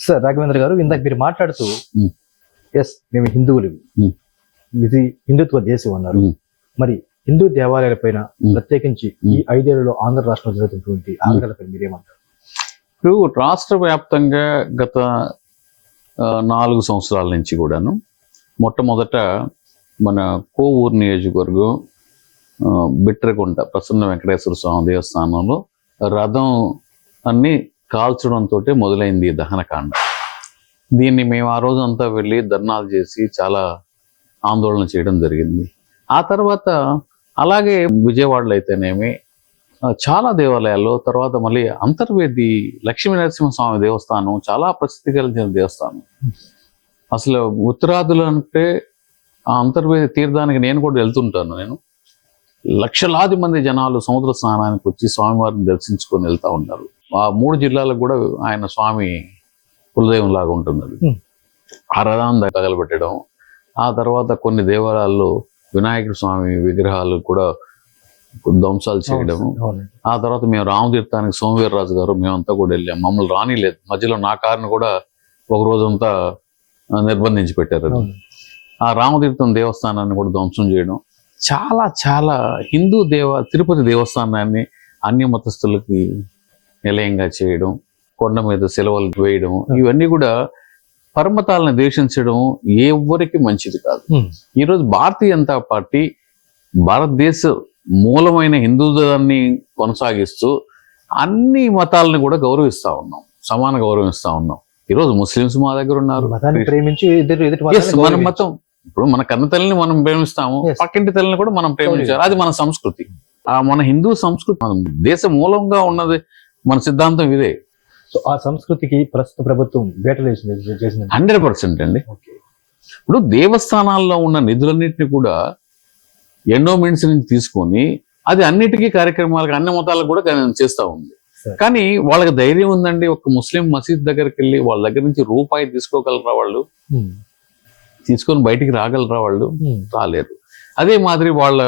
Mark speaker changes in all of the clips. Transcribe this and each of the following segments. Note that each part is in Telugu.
Speaker 1: సార్ రాఘవేంద్ర గారు ఇందాక మీరు మాట్లాడుతూ. ఎస్ మేము హిందువులు. ఇది హిందుత్వ దేశం అన్నారు. మరి హిందూ దేవాలయాల పైన. ప్రత్యేకించి ఈ ఐదేళ్ళలో ఆంధ్ర రాష్ట్రంలో జరుగుతున్నటువంటి ఆందోళనపై మీరేమంటారు
Speaker 2: ఇప్పుడు రాష్ట్ర వ్యాప్తంగా గత నాలుగు సంవత్సరాల నుంచి కూడాను మొట్టమొదట మన కోవూరు నియోజకవర్గం బిట్రకుంట ప్రసన్న వెంకటేశ్వర స్వామి దేవస్థానంలో రథం అన్ని కాల్చడంతో మొదలైంది దహనకాండ. దీన్ని మేము ఆ రోజు అంతా వెళ్ళి ధర్నాలు చేసి చాలా ఆందోళన చేయడం జరిగింది. ఆ తర్వాత అలాగే విజయవాడలో అయితేనేమి చాలా దేవాలయాల్లో తర్వాత మళ్ళీ అంతర్వేది లక్ష్మీ నరసింహస్వామి దేవస్థానం చాలా ప్రసిద్ధి కలిగిన దేవస్థానం. అసలు ఉత్తరాదులు అంటే ఆ అంతర్వేది తీర్థానికి నేను కూడా వెళ్తుంటాను నేను. లక్షలాది మంది జనాలు సముద్ర స్నానానికి వచ్చి స్వామివారిని దర్శించుకొని వెళ్తూ ఉంటారు. ఆ మూడు జిల్లాలకు కూడా ఆయన స్వామి కులదైవం లాగా ఉంటున్నాడు
Speaker 1: Hmm.
Speaker 2: ఆ రథాన్ని తగలబెట్టడం ఆ తర్వాత కొన్ని దేవాలయాల్లో వినాయకుడు స్వామి విగ్రహాలు కూడా ధ్వంసాలు చేయడం
Speaker 1: అవునండి.
Speaker 2: ఆ తర్వాత మేము రామతీర్థానికి సోమవీర్రాజు గారు మేమంతా కూడా వెళ్ళాం. మమ్మల్ని రానిలేదు. మధ్యలో నా కారుని కూడా ఒక రోజంతా నిర్బంధించి పెట్టారు అది. ఆ రామతీర్థం దేవస్థానాన్ని కూడా ధ్వంసం చేయడం. చాలా చాలా హిందూ దేవ తిరుపతి దేవస్థానాన్ని అన్య మతస్థులకి నిలయంగా చేయడం కొండ మీద సెలవులు వేయడం ఇవన్నీ కూడా పరమతాలను ద్వేషించడం ఎవరికి మంచిది కాదు. ఈరోజు భారతీయ జనతా పార్టీ భారతదేశ మూలమైన హిందూదాన్ని కొనసాగిస్తూ అన్ని మతాలను కూడా గౌరవిస్తా ఉన్నాం సమాన గౌరవిస్తా ఉన్నాం. ఈరోజు ముస్లిమ్స్ మా దగ్గర ఉన్నారు. మన. మతం. ఇప్పుడు మన కన్న తల్లిని మనం ప్రేమిస్తాము. పక్కింటి తల్లిని కూడా మనం ప్రేమించాలి. అది మన సంస్కృతి. ఆ మన హిందూ సంస్కృతి మన దేశ మూలంగా ఉన్నది మన సిద్ధాంతం ఇదే.
Speaker 1: సో ఆ సంస్కృతికి ప్రస్తుత ప్రభుత్వం చేసింది.
Speaker 2: హండ్రెడ్ పర్సెంట్ అండి. ఇప్పుడు దేవస్థానాల్లో ఉన్న నిధులన్నింటినీ కూడా ఎండోమెంట్స్ నుంచి తీసుకొని అది అన్నిటికీ కార్యక్రమాలకు అన్ని మతాలకు కూడా చేస్తా ఉంది. కానీ వాళ్ళకి ధైర్యం ఉందండి ఒక ముస్లిం మసీద్ దగ్గరికి వెళ్ళి వాళ్ళ దగ్గర నుంచి రూపాయి తీసుకోగలరా వాళ్ళు. తీసుకొని బయటికి రాగలరా వాళ్ళు. రాలేరు అదే మాదిరి వాళ్ళ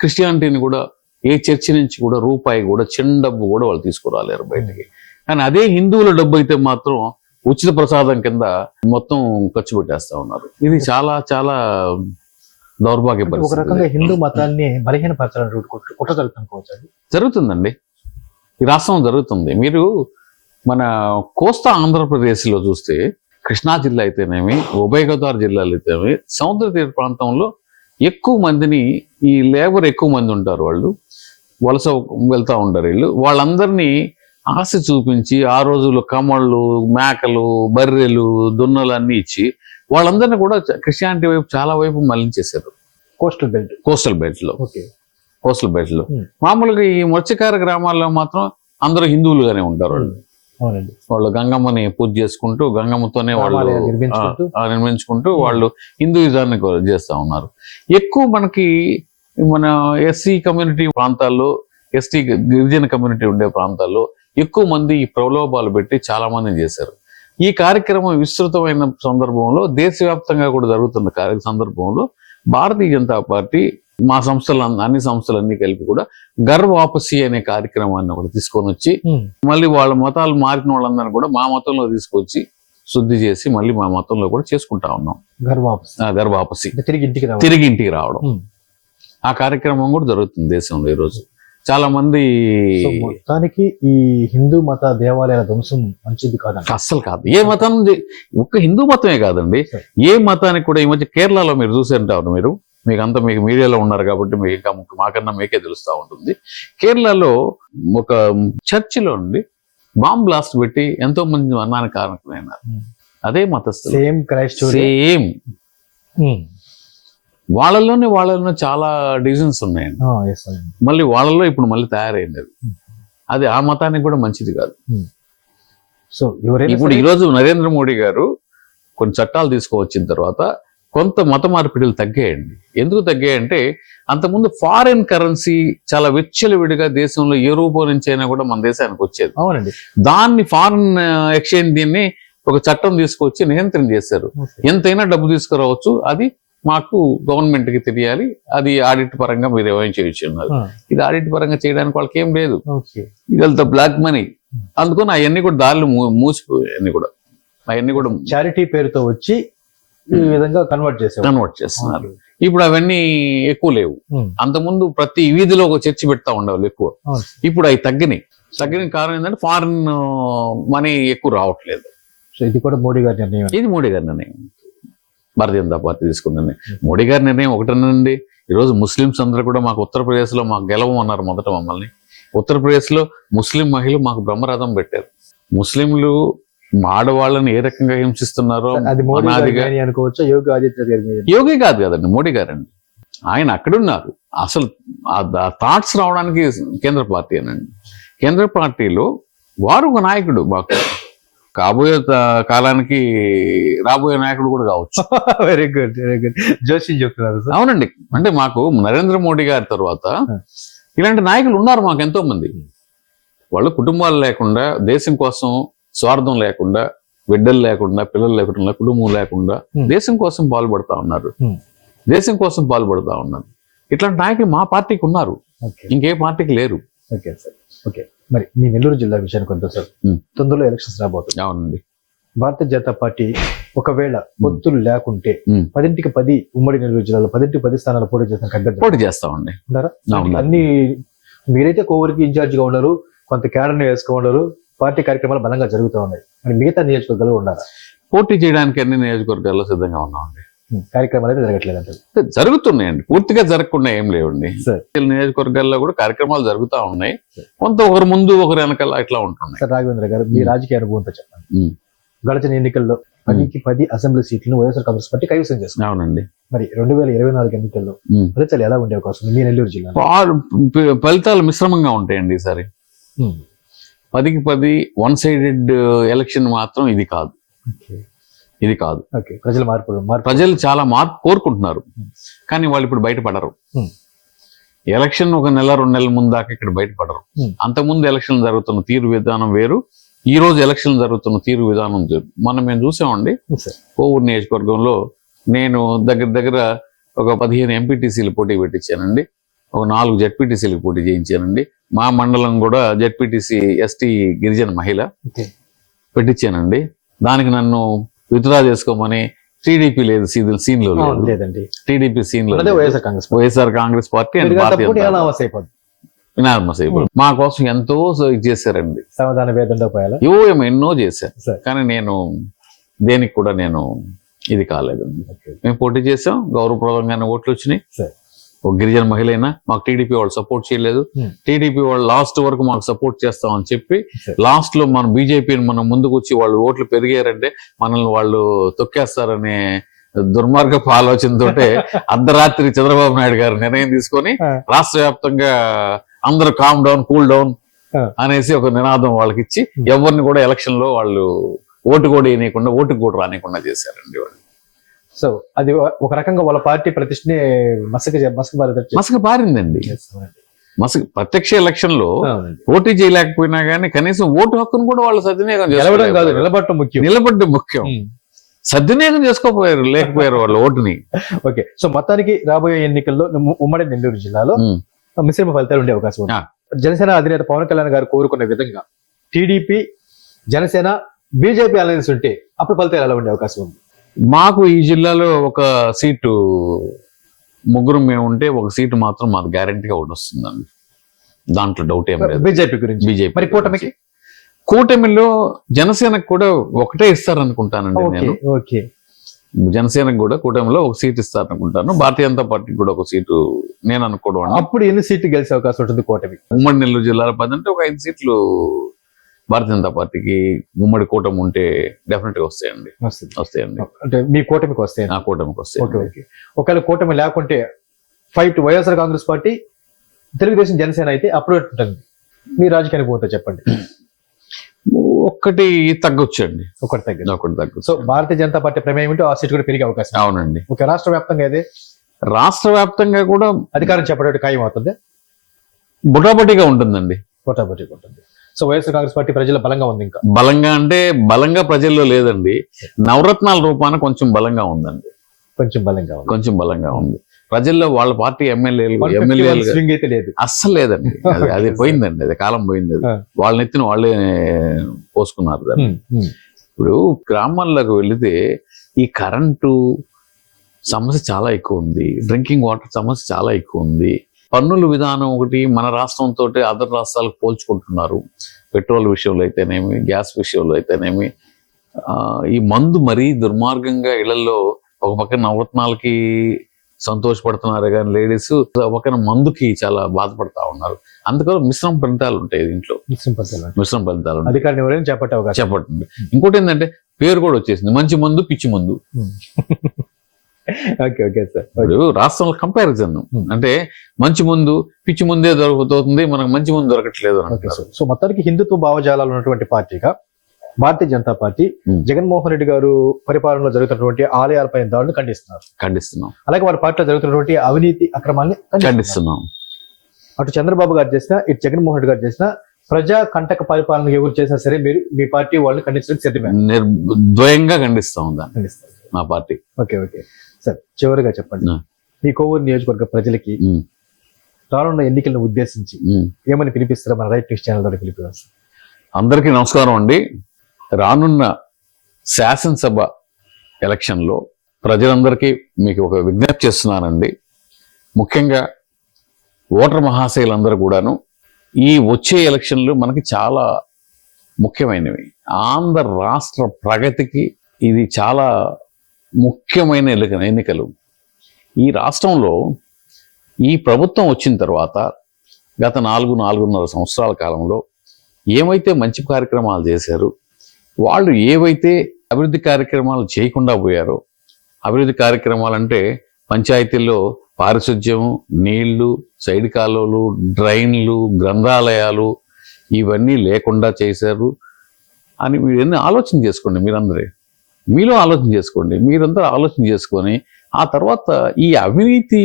Speaker 2: క్రిస్టియానిటీని కూడా ఏ చర్చి నుంచి కూడా రూపాయి కూడా చిన్న డబ్బు కూడా వాళ్ళు తీసుకురాలేరు బయటికి. కానీ అదే హిందువుల డబ్బు అయితే మాత్రం ఉచిత ప్రసాదం కింద మొత్తం ఖర్చు పెట్టేస్తా ఉన్నారు. ఇది చాలా చాలా దౌర్భాగ్య
Speaker 1: ఒక రకంగా హిందూ మతాన్ని బలహీనపరచాలని కుట్ర.
Speaker 2: జరుగుతుందండి. ఈ రాష్ట్రం జరుగుతుంది. మీరు మన కోస్తా ఆంధ్రప్రదేశ్లో చూస్తే కృష్ణా జిల్లా అయితేనేమి ఉభయ గోదావరి జిల్లాలు అయితేనేమి సముద్ర తీర ప్రాంతంలో ఎక్కువ మందిని ఈ లేబర్ ఎక్కువ మంది ఉంటారు వాళ్ళు. వలస వెళ్తా ఉంటారు వీళ్ళు. వాళ్ళందరినీ ఆశ చూపించి ఆ రోజుల్లో కమళ్ళు మేకలు బర్రెలు దున్నలు అన్ని ఇచ్చి వాళ్ళందరినీ కూడా క్రిస్టియానిటీ వైపు చాలా వైపు మళ్ళించేశారు.
Speaker 1: కోస్టల్ బెల్ట్
Speaker 2: కోస్టల్ బెల్ట్లో
Speaker 1: ఓకే.
Speaker 2: కోస్టల్ బెల్ట్లో
Speaker 1: Hmm.
Speaker 2: మామూలుగా ఈ మత్స్యకార గ్రామాల్లో మాత్రం అందరూ హిందువులుగానే ఉంటారు వాళ్ళు.
Speaker 1: అవునండి.
Speaker 2: వాళ్ళు గంగమ్మని పూజ చేసుకుంటూ గంగమ్మతోనే వాళ్ళు
Speaker 1: నిర్మించుకుంటూ.
Speaker 2: వాళ్ళు హిందూయిజాన్ని చేస్తా ఉన్నారు. ఎక్కువ మనకి మన ఎస్సీ కమ్యూనిటీ ప్రాంతాల్లో ఎస్టీ గిరిజన కమ్యూనిటీ ఉండే ప్రాంతాల్లో ఎక్కువ మంది ఈ ప్రలోభాలు పెట్టి చాలా మంది చేశారు. ఈ కార్యక్రమం విస్తృతమైన సందర్భంలో దేశవ్యాప్తంగా కూడా జరుగుతున్న కార్య సందర్భంలో భారతీయ జనతా పార్టీ మా సంస్థలు అన్ని సంస్థలన్నీ కలిపి కూడా గర్వ వాపసి అనే కార్యక్రమాన్ని ఒకటి తీసుకొని వచ్చి. మళ్ళీ వాళ్ళ మతాలు మారిన వాళ్ళందరినీ కూడా మా మతంలో తీసుకొచ్చి శుద్ధి చేసి మళ్ళీ మా మతంలో కూడా చేసుకుంటా ఉన్నాం.
Speaker 1: గర్వాపస్ అంటే తిరిగి ఇంటికి
Speaker 2: తిరిగి ఇంటికి రావడం. ఆ కార్యక్రమం కూడా జరుగుతుంది దేశంలో ఈరోజు చాలా మంది
Speaker 1: మొత్తానికి ఈ హిందూ మత దేవాలయాల ధ్వంసం మంచిది కాదంట
Speaker 2: అస్సలు కాదు. ఏ మతం ఒక్క హిందూ మతమే కాదండి. ఏ మతానికి కూడా ఈ మధ్య కేరళలో మీరు చూసి ఉంటారు మీరు. మీకు అంతా మీకు మీడియాలో ఉన్నారు కాబట్టి మీకు ఇంకా మాకన్నా మీకే తెలుస్తూ ఉంటుంది. కేరళలో ఒక చర్చిలో నుండి బాంబ్ బ్లాస్ట్ పెట్టి ఎంతో మంది మరణానికి కారణమైనారు. అదే మతస్థులు.
Speaker 1: Same Christ
Speaker 2: same. వాళ్ళలోనే వాళ్ళలో చాలా డివిజన్స్ ఉన్నాయండి మళ్ళీ వాళ్ళలో ఇప్పుడు మళ్ళీ తయారైంది అది.
Speaker 1: Hmm.
Speaker 2: అది ఆ మతానికి కూడా మంచిది కాదు.
Speaker 1: సో ఎవరైనా
Speaker 2: ఇప్పుడు ఈరోజు నరేంద్ర మోడీ గారు కొన్ని చట్టాలు తీసుకువచ్చిన తర్వాత కొంత మత మార్పిడులు తగ్గాయండి. ఎందుకు తగ్గాయంటే అంతకుముందు ఫారిన్ కరెన్సీ చాలా విచ్చలవిడిగా దేశంలో ఏ రూపం నుంచి అయినా కూడా మన దేశానికి వచ్చేది.
Speaker 1: అవునండి.
Speaker 2: దాన్ని ఫారిన్ ఎక్స్చేంజ్ దీన్ని ఒక చట్టం తీసుకొచ్చి నియంత్రణ చేశారు. ఎంతైనా డబ్బు తీసుకురావచ్చు. అది మాకు గవర్నమెంట్కి తెలియాలి. అది ఆడిట్ పరంగా మీరు ఏమైనా చేయొచ్చు అన్నారు. ఇది ఆడిట్ పరంగా చేయడానికి వాళ్ళకి ఏం లేదు ఇదంతా బ్లాక్ మనీ అందుకని అవన్నీ కూడా దారిలో మూసిపోయాయి అన్ని కూడా. అవన్నీ కూడా
Speaker 1: చారిటీ పేరుతో వచ్చి ఈ విధంగా కన్వర్ట్ చేసేవారు
Speaker 2: కన్వర్ట్ చేస్తున్నారు. ఇప్పుడు అవన్నీ ఎక్కువ లేవు. అంతకుముందు ప్రతి వీధిలో ఒక చర్చి పెడతా ఉండేవాళ్ళు ఎక్కువ. ఇప్పుడు అవి తగ్గినాయి. తగ్గిన కారణం ఏంటంటే ఫారిన్ మనీ ఎక్కువ రావట్లేదు.
Speaker 1: సో ఇది కూడా మోడీ గారి నిర్ణయం
Speaker 2: ఇది మోడీ గారి నిర్ణయం. భారతీయ జనతా పార్టీ నిర్ణయం మోడీ గారి నిర్ణయం ఒకటేనండి. ఈరోజు ముస్లిమ్స్ అందరూ కూడా మాకు ఉత్తరప్రదేశ్లో మాకు గెలవమన్నారు మొదట మమ్మల్ని. ఉత్తరప్రదేశ్లో ముస్లిం మహిళలు మాకు బ్రహ్మరథం పెట్టారు. ముస్లింలు ఆడవాళ్ళని ఏ రకంగా హింసిస్తున్నారో
Speaker 1: అనుకోవచ్చు? యోగి నిర్ణయం.
Speaker 2: యోగి కాదు కదండి మోడీ గారండి. ఆయన అక్కడున్నారు. అసలు థాట్స్ రావడానికి కేంద్ర పార్టీ అనండి. కేంద్ర పార్టీలో వారు ఒక నాయకుడు మాకు కాబోయే కాలానికి రాబోయే నాయకుడు కూడా కావచ్చు.
Speaker 1: Very good very good Joshi చెప్తున్నారు
Speaker 2: అవునండి. అంటే మాకు నరేంద్ర మోడీ గారి తర్వాత. ఇలాంటి నాయకులు ఉన్నారు మాకు ఎంతో మంది వాళ్ళు కుటుంబాలు లేకుండా దేశం కోసం స్వార్థం లేకుండా బిడ్డలు లేకుండా పిల్లలు లేకుండా కుటుంబం లేకుండా. దేశం కోసం పాల్పడతా ఉన్నారు. దేశం కోసం పాల్పడతా ఉన్నారు. ఇట్లాంటి నాయకులు మా పార్టీకి ఉన్నారు. ఇంకే పార్టీకి లేరు.
Speaker 1: Okay sir. ఓకే. మరి మీ నెల్లూరు జిల్లా విషయానికి వద్దాం సార్. తొందరలో ఎలక్షన్స్ రాబోతుంది
Speaker 2: అవునండి.
Speaker 1: భారతీయ జనతా పార్టీ ఒకవేళ పొత్తులు లేకుంటే. పదింటికి పది ఉమ్మడి నెల్లూరు జిల్లాలో పదింటికి పది స్థానాలు పోటీ కగ్గద్దు
Speaker 2: పోటీ చేస్తామండి.
Speaker 1: అన్ని మీరైతే కోవూరికి ఇన్ఛార్జ్గా ఉన్నారు కొంత క్యాడర్ని వేసుకో ఉన్నారు పార్టీ కార్యక్రమాలు బలంగా జరుగుతూ ఉన్నాయి. మరి మిగతా నియోజకవర్గాలు ఉన్నారా?
Speaker 2: పోటీ చేయడానికి అన్ని నియోజకవర్గాల్లో సిద్ధంగా ఉన్నామండి.
Speaker 1: కార్యక్రమాలు అయితే జరగట్లేదు అంటే
Speaker 2: జరుగుతున్నాయండి. పూర్తిగా జరగకుండా ఏం లేవండి. నియోజకవర్గాల్లో కూడా కార్యక్రమాలు జరుగుతూ ఉన్నాయి. కొంత ఒకరు ముందు ఒకరు వెనకాల ఇట్లా ఉంటున్నాయి.
Speaker 1: సార్ రాఘవేంద్ర గారు మీ. రాజకీయ అనుభవంతో చెప్పండి. గడిచిన ఎన్నికల్లో పదికి పది అసెంబ్లీ సీట్లను వైఎస్ఆర్ కాంగ్రెస్ పార్టీ కైవసం చేసుకుంది
Speaker 2: అవునండి.
Speaker 1: మరి రెండు వేల ఇరవై నాలుగు ఎన్నికల్లో. ఫలితాలు ఎలా ఉండే అవకాశం మీ నెల్లూరు జిల్లా
Speaker 2: ఫలితాలు మిశ్రమంగా ఉంటాయండి ఈసారి. పదికి పది వన్ సైడెడ్ ఎలక్షన్ మాత్రం ఇది కాదు. ఇది కాదు.
Speaker 1: ఓకే ప్రజల మార్పు
Speaker 2: ప్రజలు చాలా మార్పు కోరుకుంటున్నారు. కానీ వాళ్ళు ఇప్పుడు బయటపడరు. ఎలక్షన్ ఒక నెల రెండు నెలల ముందు దాకా ఇక్కడ బయటపడరు. అంతకుముందు ఎలక్షన్ జరుగుతున్న తీరు విధానం వేరు. ఈ రోజు ఎలక్షన్ జరుగుతున్న తీరు విధానం వేరు మనం మేము చూసామండి. కోవూరు నియోజకవర్గంలో నేను దగ్గర దగ్గర ఒక పదిహేను ఎంపీటీసీలు పోటీ పెట్టించానండి. ఒక నాలుగు జెడ్పీటీసీలకు పోటీ చేయించానండి. మా మండలం కూడా జెడ్పీటీసీ ఎస్టీ గిరిజన మహిళ పెట్టించానండి. దానికి నన్ను విత్డ్రా చేసుకోమని టీడీపీ లేదు సీన్ సీన్లో లేదు
Speaker 1: లేదండి.
Speaker 2: టీడీపీ సీన్లో
Speaker 1: అదే
Speaker 2: లేదు.
Speaker 1: వైఎస్ఆర్ కాంగ్రెస్ పార్టీ.
Speaker 2: వైఎస్ఆర్ కాంగ్రెస్ పార్టీ Unanimous అయిపోయింది. మా కోసం ఎంతో ఇది చేశారండి.
Speaker 1: సమాధాన వేదంలో పోయాలా?
Speaker 2: ఏవో ఏమో ఎన్నో చేశారు.
Speaker 1: సరే.
Speaker 2: కానీ నేను దేనికి కూడా నేను ఇది కాలేదండి. మేము పోటీ చేసాం గౌరవప్రదంగానే ఓట్లు వచ్చినాయి.
Speaker 1: సరే.
Speaker 2: ఒక గిరిజన మహిళ అయినా మాకు టీడీపీ వాళ్ళు సపోర్ట్ చేయలేదు
Speaker 1: Hmm.
Speaker 2: టీడీపీ వాళ్ళు లాస్ట్ వరకు మాకు సపోర్ట్ చేస్తామని చెప్పి. లాస్ట్లో మన బీజేపీని మనం ముందుకు వచ్చి వాళ్ళు ఓట్లు పెరిగారంటే మనల్ని వాళ్ళు తొక్కేస్తారనే దుర్మార్గపు ఆలోచనతోటే అర్ధరాత్రి చంద్రబాబు నాయుడు గారు నిర్ణయం తీసుకొని
Speaker 1: ఆ.
Speaker 2: రాష్ట్ర వ్యాప్తంగా అందరూ కామ్ డౌన్ కూల్ డౌన్. అనేసి ఒక నినాదం వాళ్ళకి ఇచ్చి
Speaker 1: Hmm.
Speaker 2: ఎవరిని కూడా ఎలక్షన్లో వాళ్ళు ఓటు కూడా వేయకుండా ఓటుకు కూడా రానికుండా చేశారండి వాళ్ళు
Speaker 1: సో అది ఒక రకంగా వాళ్ళ పార్టీ ప్రతిష్టని మసక మసక
Speaker 2: మసక పారిందండి. మసక ప్రత్యక్ష
Speaker 1: ఎలక్షన్లో.
Speaker 2: పోటీ చేయలేకపోయినా కానీ కనీసం ఓటు హక్కును కూడా వాళ్ళు సద్వినియోగం
Speaker 1: గెలవడం కాదు. నిలబడటం ముఖ్యం
Speaker 2: నిలబడ్డ ముఖ్యం. సద్వినియోగం చేసుకోపోయారు లేకపోయారు వాళ్ళు ఓటుని
Speaker 1: ఓకే సో మొత్తానికి రాబోయే ఎన్నికల్లో ఉమ్- ఉమ్మడి నెల్లూరు జిల్లాలో. మిశ్రమ ఫలితాలు ఉండే అవకాశం ఉంది. జనసేన అధినేత పవన్ కళ్యాణ్ గారు కోరుకున్న విధంగా టీడీపీ జనసేన బీజేపీ అలయన్స్ ఉంటే అప్పుడు ఫలితాలు ఎలా ఉండే అవకాశం ఉంది
Speaker 2: మాకు ఈ జిల్లాలో ఒక సీటు ముగ్గురు మేము ఉంటే ఒక సీటు మాత్రం మాకు గ్యారంటీగా ఒకటి వస్తుందండి. దాంట్లో డౌట్ ఏం లేదు.
Speaker 1: బీజేపీ గురించి?
Speaker 2: బీజేపీ
Speaker 1: మరి కూటమికి?
Speaker 2: కూటమిలో జనసేనకు కూడా ఒకటే ఇస్తారనుకుంటానండి నేను.
Speaker 1: ఓకే.
Speaker 2: జనసేనకు కూడా కూటమిలో ఒక సీట్ ఇస్తారనుకుంటాను. భారతీయ జనతా పార్టీకి కూడా ఒక సీటు నేను అనుకోవడం.
Speaker 1: అప్పుడు ఎన్ని సీట్లు గెలిచే అవకాశం ఉంటుంది కూటమి
Speaker 2: ఉమ్మడి నెల్లూరు జిల్లాలో పది అంటే ఒక ఐదు సీట్లు భారతీయ జనతా పార్టీకి ఉమ్మడి కూటమి ఉంటే డెఫినెట్గా వస్తాయండి. వస్తాయండి
Speaker 1: అంటే మీ కూటమికి వస్తాయి
Speaker 2: ఆ కూటమికి వస్తాయి
Speaker 1: ఒకవేళ కూటమి లేకుంటే ఫైట్ వైఎస్ఆర్ కాంగ్రెస్ పార్టీ తెలుగుదేశం జనసేన అయితే అప్పుడు ఉంటుంది. మీ రాజకీయ అనుభవంతో చెప్పండి.
Speaker 2: ఒక్కటి తగ్గొచ్చండి.
Speaker 1: ఒకటి తగ్గింది
Speaker 2: ఒకటి తగ్గొచ్చు.
Speaker 1: సో భారతీయ జనతా పార్టీ ప్రమేయం ఉంటే ఆ సీట్ కూడా పెరిగే అవకాశం.
Speaker 2: అవునండి.
Speaker 1: ఓకే రాష్ట్ర వ్యాప్తంగా అయితే?
Speaker 2: రాష్ట్ర వ్యాప్తంగా కూడా
Speaker 1: అధికారం చెప్పడం ఖాయం అవుతుంది.
Speaker 2: బుటాబుటిగా ఉంటుందండి.
Speaker 1: పోటాపోటీ ఉంటుంది. సో వైఎస్ఆర్ కాంగ్రెస్ పార్టీ ప్రజల బలంగా ఉంది ఇంకా.
Speaker 2: బలంగా అంటే బలంగా ప్రజల్లో లేదండి. నవరత్నాల రూపాన కొంచెం బలంగా ఉందండి.
Speaker 1: కొంచెం బలంగా ఉంది.
Speaker 2: కొంచెం బలంగా ఉంది. ప్రజల్లో వాళ్ళ పార్టీ ఎమ్మెల్యేలు ఎమ్మెల్యేలు అస్సలు లేదండి. అది అది పోయిందండి అది కాలం పోయింది. వాళ్ళ నెత్తిన వాళ్ళే పోసుకున్నారు దాన్ని. ఇప్పుడు గ్రామాల్లోకి వెళితే ఈ కరెంటు సమస్య చాలా ఎక్కువ ఉంది. డ్రింకింగ్ వాటర్ సమస్య చాలా ఎక్కువ ఉంది. పన్నుల విధానం ఒకటి మన రాష్ట్రంతో అదర్ రాష్ట్రాలకు పోల్చుకుంటున్నారు. పెట్రోల్ విషయంలో అయితేనేమి గ్యాస్ విషయంలో అయితేనేమి ఈ మందు మరీ దుర్మార్గంగా ఇళ్ళలో ఒక పక్కన నవరత్నాలకి సంతోషపడుతున్నారు కానీ లేడీస్ ఒక పక్కన మందుకి చాలా బాధపడతా ఉన్నారు. అందుకని మిశ్రమ ఫలితాలు ఉంటాయి దీంట్లో.
Speaker 1: సింపుల్ సార్
Speaker 2: మిశ్రమ ఫలితాలు
Speaker 1: అధికారిని ఎవరైనా చేపట్టే అవకాశం.
Speaker 2: చెప్పండి ఇంకోటి ఏంటంటే పేరు కూడా వచ్చేసింది. మంచి మందు పిచ్చి మందు.
Speaker 1: Okay okay sir.
Speaker 2: ఇప్పుడు రాష్ట్రంలో కంపారిజన్
Speaker 1: Hmm.
Speaker 2: అంటే మంచి ముందు పిచ్చి ముందే దొరుకుతుంది మనకు మంచి ముందు దొరకట్లేదు
Speaker 1: సో మొత్తానికి హిందుత్వ భావజాలాలు ఉన్నటువంటి పార్టీగా భారతీయ జనతా పార్టీ
Speaker 2: Hmm.
Speaker 1: జగన్మోహన్ రెడ్డి గారు పరిపాలనలో జరుగుతున్నటువంటి ఆలయాలపైన దాడులు ఖండిస్తున్నారు.
Speaker 2: ఖండిస్తున్నాం.
Speaker 1: అలాగే వారి పార్టీలో జరుగుతున్నటువంటి అవినీతి అక్రమాన్ని.
Speaker 2: ఖండిస్తున్నాం.
Speaker 1: అటు చంద్రబాబు గారు చేసిన ఇటు జగన్మోహన్ రెడ్డి గారు చేసిన ప్రజా కంటక పరిపాలన ఎవరు చేసినా సరే మీరు మీ పార్టీ వాళ్ళని ఖండించడానికి సిద్ధమే.
Speaker 2: నిర్ద్వయంగా ఖండిస్తాం దాన్ని మా పార్టీ.
Speaker 1: Okay okay. సార్ చివరిగా చెప్పండి. మీ కోవూరు నియోజకవర్గ ప్రజలకి. రానున్న ఎన్నికలను ఉద్దేశించి. ఏమని పిలిపిస్తారో మన రైట్ న్యూస్ ఛానల్ ద్వారా పిలిపిస్తాం సార్.
Speaker 2: అందరికీ నమస్కారం అండి రానున్న శాసనసభ ఎలక్షన్లో ప్రజలందరికీ మీకు ఒక విజ్ఞప్తి చేస్తున్నానండి ముఖ్యంగా ఓటర్ మహాశయులందరూ కూడాను ఈ వచ్చే ఎలక్షన్లు మనకి చాలా ముఖ్యమైనవి ఆంధ్ర రాష్ట్ర ప్రగతికి ఇది చాలా ముఖ్యమైన ఎన్నికలు. ఈ రాష్ట్రంలో ఈ ప్రభుత్వం వచ్చిన తర్వాత గత నాలుగు నాలుగున్నర సంవత్సరాల కాలంలో ఏమైతే మంచి కార్యక్రమాలు చేశారు వాళ్ళు ఏవైతే అభివృద్ధి కార్యక్రమాలు చేయకుండా పోయారో అభివృద్ధి కార్యక్రమాలు అంటే పంచాయతీల్లో పారిశుధ్యం నీళ్ళు సైడ్ కాలువలు డ్రైన్లు గ్రంథాలయాలు ఇవన్నీ లేకుండా చేశారు అని మీరు ఆలోచన చేసుకోండి మీరందరే. మీలో ఆలోచన చేసుకోండి. మీరందరూ ఆలోచన చేసుకొని ఆ తర్వాత ఈ అవినీతి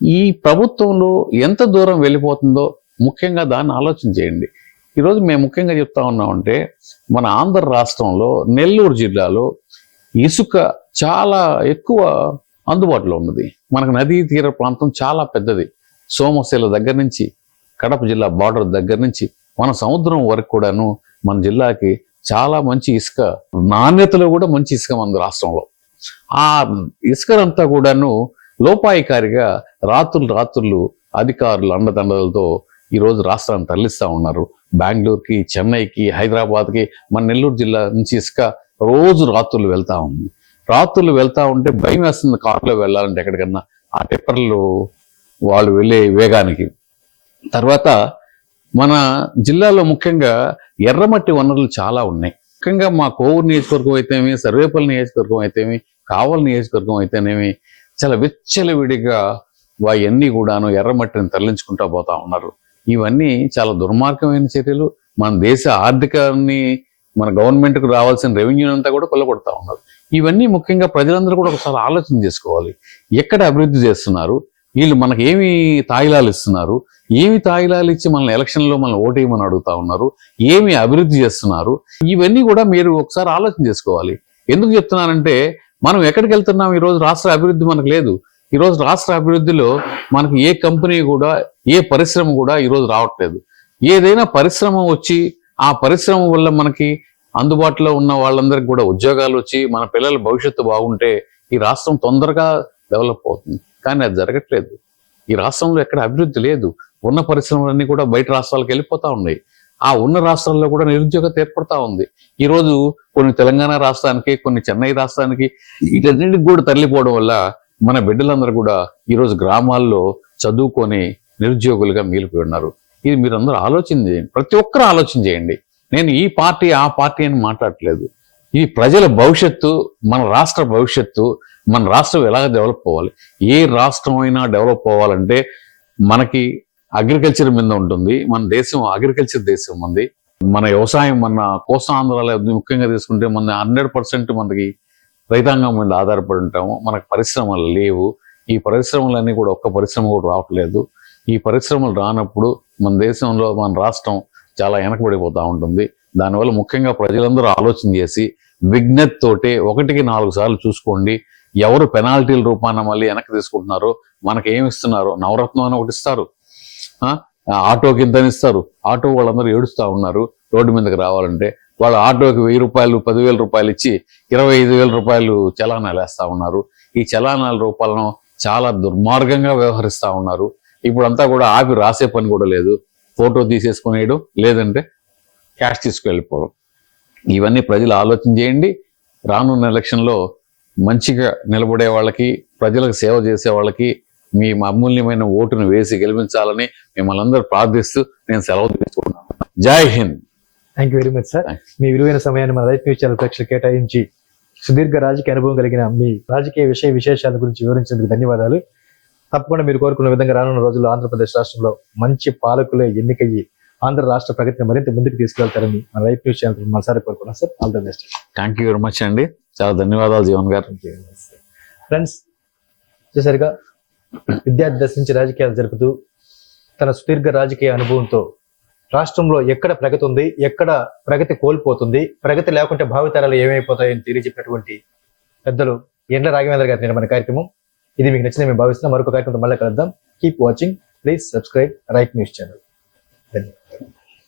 Speaker 2: ఈ ప్రభుత్వంలో ఎంత దూరం వెళ్ళిపోతుందో ముఖ్యంగా దాన్ని ఆలోచన చేయండి. ఈరోజు మేము ముఖ్యంగా చెప్తా ఉన్నామంటే మన ఆంధ్ర రాష్ట్రంలో నెల్లూరు జిల్లాలో ఇసుక చాలా ఎక్కువ అందుబాటులో ఉన్నది. మనకు నదీ తీర ప్రాంతం చాలా పెద్దది. సోమశీల దగ్గర నుంచి కడప జిల్లా బార్డర్ దగ్గర నుంచి మన సముద్రం వరకు కూడాను మన జిల్లాకి చాలా మంచి ఇసుక నాణ్యతలో కూడా మంచి ఇసుక మన రాష్ట్రంలో. ఆ ఇసుకనంతా కూడాను లోపాయికారిగా రాత్రులు రాత్రులు అధికారులు అండదండలతో ఈరోజు రాష్ట్రాన్ని తరలిస్తూ ఉన్నారు. బెంగళూరుకి చెన్నైకి హైదరాబాద్కి మన నెల్లూరు జిల్లా నుంచి ఇసుక రోజు రాత్రులు వెళ్తూ ఉంది. రాత్రులు వెళ్తా ఉంటే భయం వేస్తుంది కారులో వెళ్ళాలంటే ఎక్కడికన్నా. ఆ టిప్పర్లు వాళ్ళు వెళ్ళే వేగానికి. తర్వాత మన జిల్లాలో ముఖ్యంగా ఎర్రమట్టి వనరులు చాలా ఉన్నాయి. ముఖ్యంగా మా కోవూరు నియోజకవర్గం అయితేమి సర్వేపల్లి నియోజకవర్గం అయితేమి కావల నియోజకవర్గం అయితేనేమి చాలా విచ్చలవిడిగా అవన్నీ కూడాను ఎర్రమట్టిని తరలించుకుంటా పోతా ఉన్నారు. ఇవన్నీ చాలా దుర్మార్గమైన చర్యలు. మన దేశ ఆర్థికాన్ని మన గవర్నమెంట్కు రావాల్సిన రెవెన్యూ అంతా కూడా కొల్లగొడతా ఉన్నారు. ఇవన్నీ ముఖ్యంగా ప్రజలందరూ కూడా ఒకసారి ఆలోచన చేసుకోవాలి. ఎక్కడ అభివృద్ధి చేస్తున్నారు? వీళ్ళు మనకి ఏమి తాయిలాలు ఇస్తున్నారు? ఏమి తాయిలాలు ఇచ్చి మన ఎలక్షన్లో మనల్ని ఓటేయమని అడుగుతా ఉన్నారు? ఏమి అభివృద్ధి చేస్తున్నారు? ఇవన్నీ కూడా మీరు ఒకసారి ఆలోచన చేసుకోవాలి. ఎందుకు చెప్తున్నానంటే మనం ఎక్కడికి వెళ్తున్నాం? ఈరోజు రాష్ట్ర అభివృద్ధి మనకు లేదు. ఈరోజు రాష్ట్ర అభివృద్ధిలో మనకి ఏ కంపెనీ కూడా ఏ పరిశ్రమ కూడా ఈరోజు రావట్లేదు. ఏదైనా పరిశ్రమ వచ్చి ఆ పరిశ్రమ వల్ల మనకి అందుబాటులో ఉన్న వాళ్ళందరికీ కూడా ఉద్యోగాలు వచ్చి మన పిల్లల భవిష్యత్తు బాగుంటే ఈ రాష్ట్రం తొందరగా డెవలప్ అవుతుంది. కానీ అది జరగట్లేదు. ఈ రాష్ట్రంలో ఎక్కడ అభివృద్ధి లేదు. ఉన్న పరిశ్రమలన్నీ కూడా బయట రాష్ట్రాలకు వెళ్ళిపోతా ఉన్నాయి. ఆ ఉన్న రాష్ట్రాల్లో కూడా నిరుద్యోగత ఏర్పడతా ఉంది. ఈ రోజు కొన్ని తెలంగాణ రాష్ట్రానికి కొన్ని చెన్నై రాష్ట్రానికి వీటన్నిటికి కూడా తరలిపోవడం వల్ల మన బిడ్డలందరూ కూడా ఈరోజు గ్రామాల్లో చదువుకొని నిరుద్యోగులుగా మిగిలిపోయి ఉన్నారు. ఇది మీరు అందరూ ఆలోచన చేయండి. ప్రతి ఒక్కరు ఆలోచన చేయండి. నేను ఈ పార్టీ ఆ పార్టీ అని మాట్లాడట్లేదు. ఇది ప్రజల భవిష్యత్తు మన రాష్ట్ర భవిష్యత్తు మన రాష్ట్రం ఎలా డెవలప్ అవ్వాలి ఏ రాష్ట్రం అయినా డెవలప్ అవ్వాలంటే మనకి అగ్రికల్చర్ మీద ఉంటుంది మన దేశం అగ్రికల్చర్ దేశం ఉంది. మన వ్యవసాయం మన కోస్తాంధ్రాలో ముఖ్యంగా తీసుకుంటే మన హండ్రెడ్ పర్సెంట్ మనకి రైతాంగం మీద ఆధారపడి ఉంటాము. మనకు పరిశ్రమలు లేవు. ఈ పరిశ్రమలన్నీ కూడా ఒక్క పరిశ్రమ కూడా రావట్లేదు. ఈ పరిశ్రమలు రానప్పుడు మన దేశంలో మన రాష్ట్రం చాలా వెనకబడిపోతూ ఉంటుంది. దానివల్ల ముఖ్యంగా ప్రజలందరూ ఆలోచన చేసి విజ్ఞత్ తోటే ఒకటికి నాలుగు సార్లు చూసుకోండి. ఎవరు పెనాల్టీల రూపాన మళ్ళీ వెనక్కి తీసుకుంటున్నారు? మనకి ఏమి ఇస్తున్నారు నవరత్నం అని ఒకటి ఇస్తారు. ఆటోకి ఇంత ఇస్తారు. ఆటో వాళ్ళందరూ ఏడుస్తూ ఉన్నారు రోడ్డు మీదకి రావాలంటే. వాళ్ళు ఆటోకి వెయ్యి రూపాయలు పదివేల రూపాయలు ఇచ్చి ఇరవై ఐదు వేల రూపాయలు చలానాలు వేస్తూ ఉన్నారు. ఈ చలానాల రూపాలను చాలా దుర్మార్గంగా వ్యవహరిస్తూ ఉన్నారు. ఇప్పుడంతా కూడా ఆపి రాసే పని కూడా లేదు. ఫోటో తీసేసుకునేయడం లేదంటే క్యాష్ తీసుకువెళ్ళిపోవడం ఇవన్నీ ప్రజలు ఆలోచన చేయండి. రానున్న ఎలక్షన్లో మంచిగా నిలబడే వాళ్ళకి ప్రజలకు సేవ చేసే వాళ్ళకి మీ అమూల్యమైన ఓటును వేసి గెలిపించాలని మిమ్మల్ని అందరూ ప్రార్థిస్తూ నేను సెలవు తీసుకుంటున్నాను. Jai Hind.
Speaker 1: Thank you very much sir. మీ విలువైన సమయాన్ని మన రైతు న్యూస్ ఛానల్ ప్రేక్షకులు కేటాయించి సుదీర్ఘ రాజకీయ అనుభవం కలిగిన మీ రాజకీయ విషయ విశేషాల గురించి వివరించేందుకు ధన్యవాదాలు. తప్పకుండా మీరు కోరుకున్న విధంగా రానున్న రోజుల్లో ఆంధ్రప్రదేశ్ రాష్ట్రంలో మంచి పాలకులే ఎన్నికయ్యి ఆంధ్ర రాష్ట్ర ప్రగతిని మరింత ముందుకు తీసుకెళ్తారని మన రైతు న్యూస్ ఛానల్ మనసారి కోరుకున్నాం sir all the best.
Speaker 2: Thank you very much అండి. చాలా ధన్యవాదాలు జీవన్ గారు.
Speaker 1: ఫ్రెండ్స్ చూసారుగా విద్యార్థి దశ నుంచి రాజకీయాలు జరుపుతూ తన సుదీర్ఘ రాజకీయ అనుభవంతో రాష్ట్రంలో ఎక్కడ ప్రగతి ఉంది ఎక్కడ ప్రగతి కోల్పోతుంది ప్రగతి లేకుంటే భావితరాలు ఏమైపోతాయని తెలియజెప్పినటువంటి పెద్దలు ఎండ్ల రాఘవేంద్ర గారి నిర్మాణ కార్యక్రమం. ఇది మీకు నచ్చింది మేము భావిస్తున్నాం. మరొక కార్యక్రమం మళ్ళీ కలుద్దాం. Keep watching please subscribe right news channel ధన్యవాదాలు